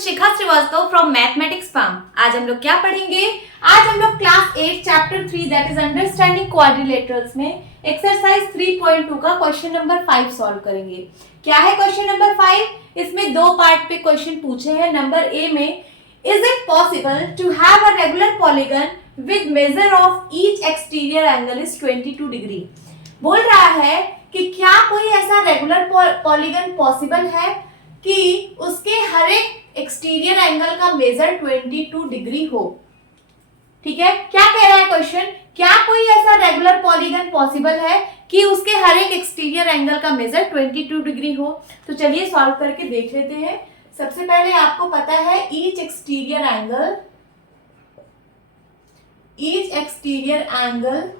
Shikha Shrivastava from mathematics farm. आज हम लोग क्या पढ़ेंगे? आज हम लोग class 8 chapter 3 that is understanding quadrilaterals में एक्सरसाइज 3.2 का क्वेश्चन नंबर 5 सॉल्व करेंगे। क्या है क्वेश्चन नंबर 5? इसमें दो पार्ट पे क्वेश्चन पूछे हैं। नंबर ए में is it possible to have a regular polygon with measure of each exterior angle is 22 degree. बोल रहा है कि क्या कोई ऐसा रेगुलर पॉलीगन पॉसिबल है कि उसके हर एक एक्सटीरियर एंगल का मेजर 22 डिग्री हो। ठीक है, क्या कह रहा है क्वेश्चन? क्या कोई ऐसा रेगुलर पॉलीगन पॉसिबल है कि उसके हर एक एक्सटीरियर एंगल का मेजर 22 डिग्री हो? तो चलिए सॉल्व करके देख लेते हैं। सबसे पहले आपको पता है each exterior angle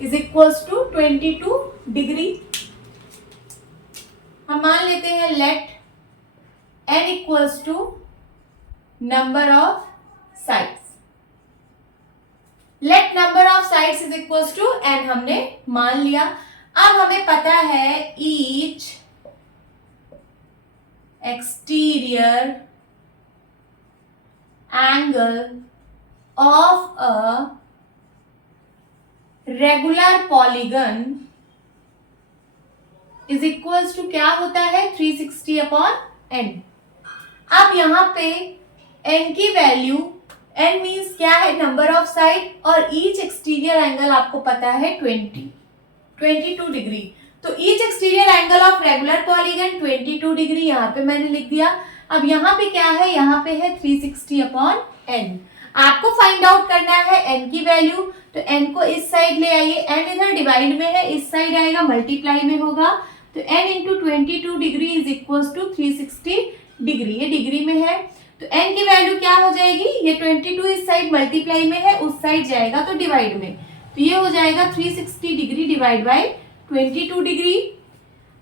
is equals to 22 degree. हम मान लेते हैं let n equals to number of sides. Let number of sides is equals to n हमने मान लिया। अब हमें पता है each exterior angle of a regular polygon is equals to क्या होता है 360 अपॉन n। अब यहाँ पे n की वैल्यू, n मीन्स क्या है? नंबर ऑफ साइड, और ईच एक्सटीरियर एंगल आपको पता है 22 डिग्री। तो each exterior angle of regular polygon 22 degree यहाँ पे मैंने लिख दिया। अब यहाँ पे क्या है? यहाँ पे है 360 अपॉन n। आपको फाइंड आउट करना है n की वैल्यू, तो n को इस साइड ले आइए। n इधर डिवाइड में है, इस साइड आएगा, मल्टीप्लाई में होगा। तो n into 22 degree is equals to 360 degree. ये डिग्री में है तो n की वैल्यू क्या हो जाएगी? ये 22 इस साइड मल्टीप्लाई में है, उस साइड जाएगा तो डिवाइड में। तो ये हो जाएगा 360 डिग्री डिवाइड बाई 22 डिग्री।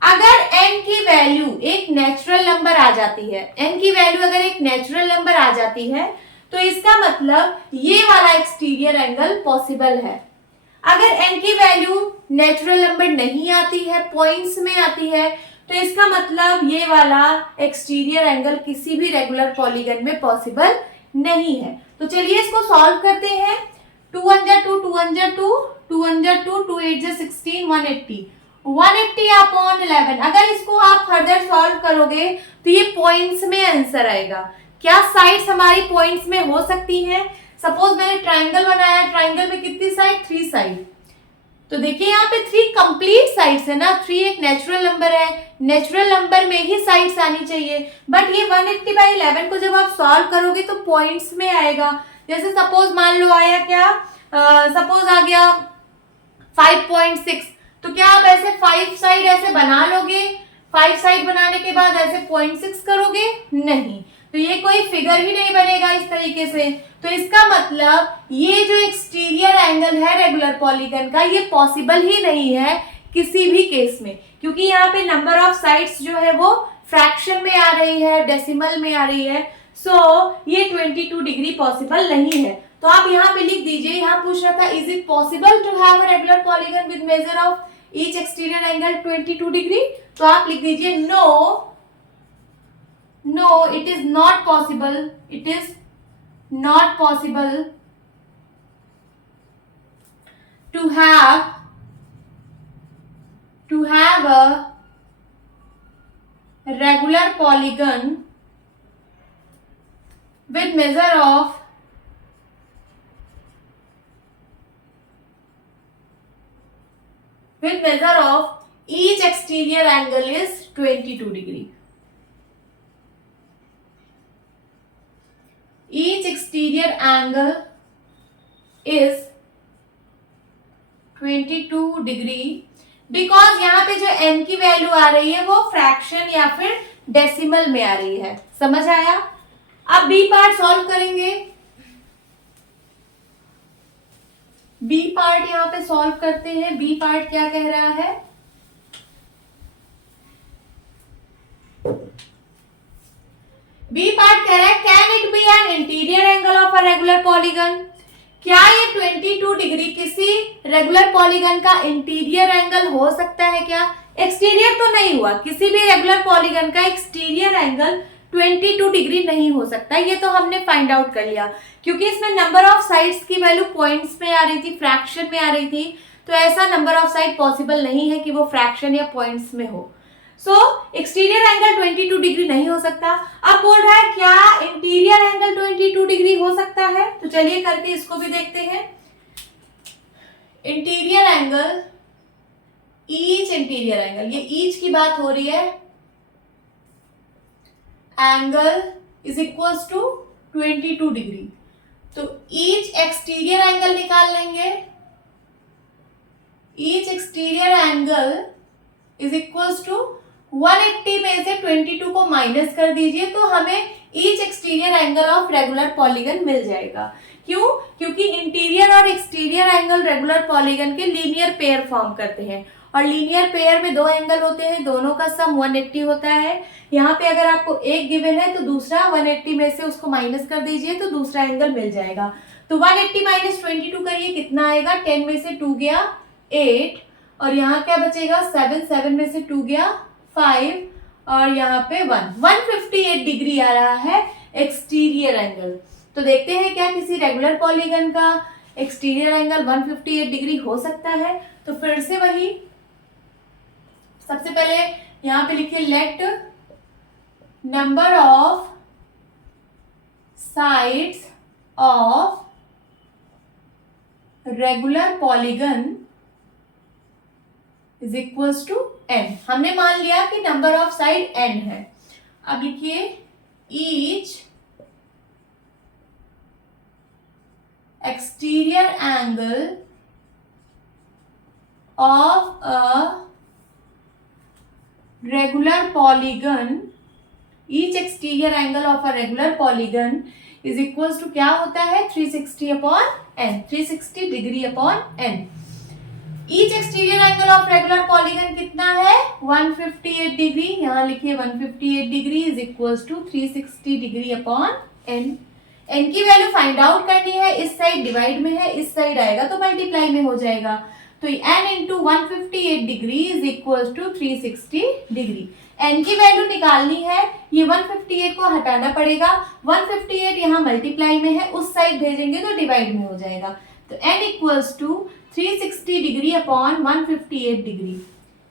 अगर n की वैल्यू एक नेचुरल नंबर आ जाती है, n की वैल्यू अगर एक नेचुरल नंबर आ जाती है तो इसका मतलब ये वाला एक्सटीरियर एंगल पॉसिबल है। अगर n की वैल्यू नेचुरल नंबर नहीं आती है, पॉइंट्स में आती है, तो इसका मतलब ये वाला एक्सटीरियर एंगल किसी भी रेगुलर पॉलीगन में पॉसिबल नहीं है। तो चलिए इसको सॉल्व करते हैं। 2 1 2 2 1 2 2 1 2 2 8 16 180 अपॉन 11। अगर इसको आप फर्दर सॉल्व करोगे तो ये पॉइंट्स में आंसर आएगा। क्या साइड्स हमारी पॉइंट्स में हो सकती हैं? सपोज मैंने ट्राइंगल बनाया, ट्राइंगल में कितनी साइड? 3 साइड। तो देखिए यहाँ पे 3 कंप्लीट साइड्स है ना। 3 एक नेचुरल नंबर है, नेचुरल नंबर में ही साइड्स आनी चाहिए। बट ये 180/11 को जब आप सॉल्व करोगे तो पॉइंट्स में आएगा। जैसे सपोज मान लो आया क्या, सपोज आ गया 5.6, तो क्या आप ऐसे 5 साइड ऐसे बना लोगे? 5 साइड बनाने के बाद ऐसे 0.6 करोगे? नहीं, तो ये कोई फिगर ही नहीं बनेगा इस तरीके से। तो इसका मतलब ये जो एक्सटीरियर एंगल है रेगुलर पॉलीगन का, ये पॉसिबल ही नहीं है किसी भी केस में, क्योंकि यहाँ पे नंबर ऑफ साइड्स जो है वो फ्रैक्शन में आ रही है, डेसिमल में आ रही है। सो ये 22 डिग्री पॉसिबल नहीं है। तो आप यहाँ पे लिख दीजिए, यहाँ पूछ रहा था is it possible to have a regular polygon with measure of each exterior angle 22 degree. तो आप लिख दीजिए No, it is not possible. It is not possible to have a regular polygon with measure of each exterior angle is 22 degree. Each exterior angle is 22 degree because यहाँ पे जो n की value आ रही है वो फ्रैक्शन या फिर decimal में आ रही है। समझ आया? अब बी पार्ट सॉल्व करेंगे। बी पार्ट यहाँ पे सॉल्व करते हैं। बी पार्ट क्या कह रहा है? बी पार्ट कह रहा है can it be an interior angle of a regular polygon. क्या ये 22 डिग्री किसी रेगुलर पॉलीगन का इंटीरियर एंगल हो सकता है क्या? एक्सटीरियर तो नहीं हुआ, किसी भी रेगुलर पॉलीगन का एक्सटीरियर एंगल 22 डिग्री नहीं हो सकता। ये तो हमने फाइंड आउट कर लिया, क्योंकि इसमें नंबर ऑफ साइड्स की वैल्यू पॉइंट्स में आ रही थी, फ्रैक्शन में आ रही थी, तो ऐसा नंबर ऑफ साइड पॉसिबल नहीं है कि वो फ्रैक्शन या पॉइंट्स में हो। सो एक्सटीरियर एंगल 22 डिग्री नहीं हो सकता। अब बोल रहा है क्या इंटीरियर एंगल 22 डिग्री हो सकता है, तो चलिए करके इसको भी देखते हैं। Interior angle, each interior angle, ये ईच की बात हो रही है, angle is equals to 22 degree. तो ईच एक्सटीरियर एंगल निकाल लेंगे। Each exterior angle is equals to 180 में से 22 को माइनस कर दीजिए, तो हमें each exterior angle of regular polygon मिल जाएगा। क्यों? क्योंकि इंटीरियर और एक्सटीरियर एंगल रेगुलर पॉलीगन के लीनियर पेयर फॉर्म करते हैं, और लीनियर पेयर में दो एंगल होते हैं, दोनों का सम 180 होता है। यहाँ पे अगर आपको एक गिवन है तो दूसरा 180 में से उसको माइनस कर दीजिए तो दूसरा एंगल मिल जाएगा। तो 180 माइनस 22 करिए, कितना आएगा? 10 में से 2 गया 8, और यहाँ क्या बचेगा? 7 में से 2 गया 5, और यहाँ पे 158 डिग्री आ रहा है एक्सटीरियर एंगल। तो देखते हैं क्या किसी रेगुलर पॉलीगन का एक्सटीरियर एंगल 158 डिग्री हो सकता है। तो फिर से वही, सबसे पहले यहाँ पे लिखिए let number of sides of regular polygon is equals to n। हमने मान लिया कि नंबर ऑफ साइड n है। अब लिखिए each exterior angle of a regular polygon, each exterior angle of a regular polygon is equals to क्या होता है? 360 upon n, 360 degree upon n। Each exterior angle of regular polygon कितना है? 158 degree. यहाँ लिखिए 158 degree is equals to 360 degree upon n। n की value find out करनी है, इस साइड डिवाइड में है, इस साइड आएगा तो मल्टीप्लाई में हो जाएगा। तो n into 158 degree is equals to 360 degree. n की वैल्यू निकालनी है, ये 158 को हटाना पड़ेगा, 158 यहाँ मल्टीप्लाई में है, उस साइड भेजेंगे तो डिवाइड में हो जाएगा। तो n equals to 360 degree upon 158 degree.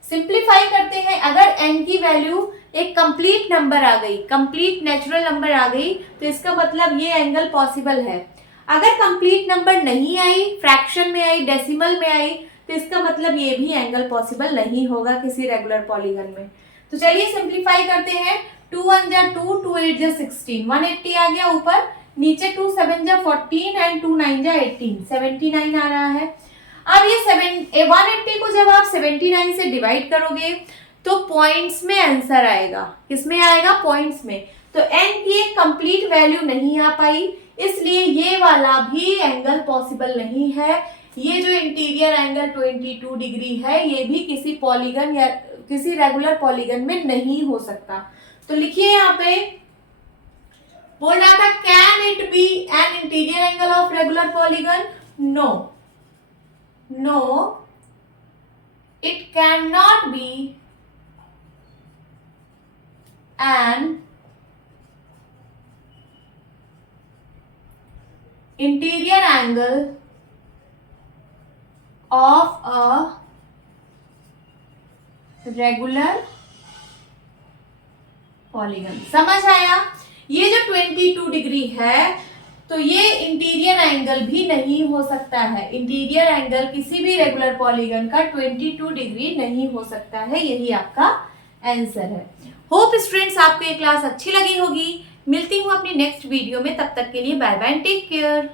Simplify करते हैं, अगर n की वैल्यू एक कंप्लीट नंबर आ गई, कंप्लीट नेचुरल नंबर आ गई, तो इसका मतलब ये एंगल पॉसिबल है। अगर कंप्लीट नंबर नहीं आई, फ्रैक्शन में आई, डेसिमल में आई, तो इसका मतलब ये भी एंगल पॉसिबल नहीं होगा किसी रेगुलर पॉलीगन में। तो चलिए सिंप्लीफाई करते हैं। 2 1 जा 2, 2 8 जा 16, 180 आ गया ऊपर, नीचे 2 7 जा 14 एंड 2 9 जा 18, 79 आ रहा है। अब ये 180 को जब आप 79 से डिवाइड करोगे तो पॉइंट्स में आंसर आएगा। किसमें आएगा? पॉइंट्स में। तो n की एक कंप्लीट वैल्यू नहीं आ पाई, इसलिए ये वाला भी एंगल पॉसिबल नहीं है। ये जो इंटीरियर एंगल 22 डिग्री है, ये भी किसी पॉलीगन या किसी रेगुलर पॉलीगन में नहीं हो सकता। तो लिखिए यहाँ पे, बोल रहा था can it be an interior angle of regular polygon? No, no, it cannot be an interior angle of a regular polygon। समझ आया? ये जो 22 डिग्री है, तो ये इंटीरियर एंगल भी नहीं हो सकता है। इंटीरियर एंगल किसी भी रेगुलर पॉलीगन का 22 डिग्री नहीं हो सकता है। यही आपका आंसर है। होप स्टूडेंट्स आपको ये क्लास अच्छी लगी होगी। मिलती हूँ अपनी नेक्स्ट वीडियो में, तब तक के लिए बाय बाय, टेक केयर।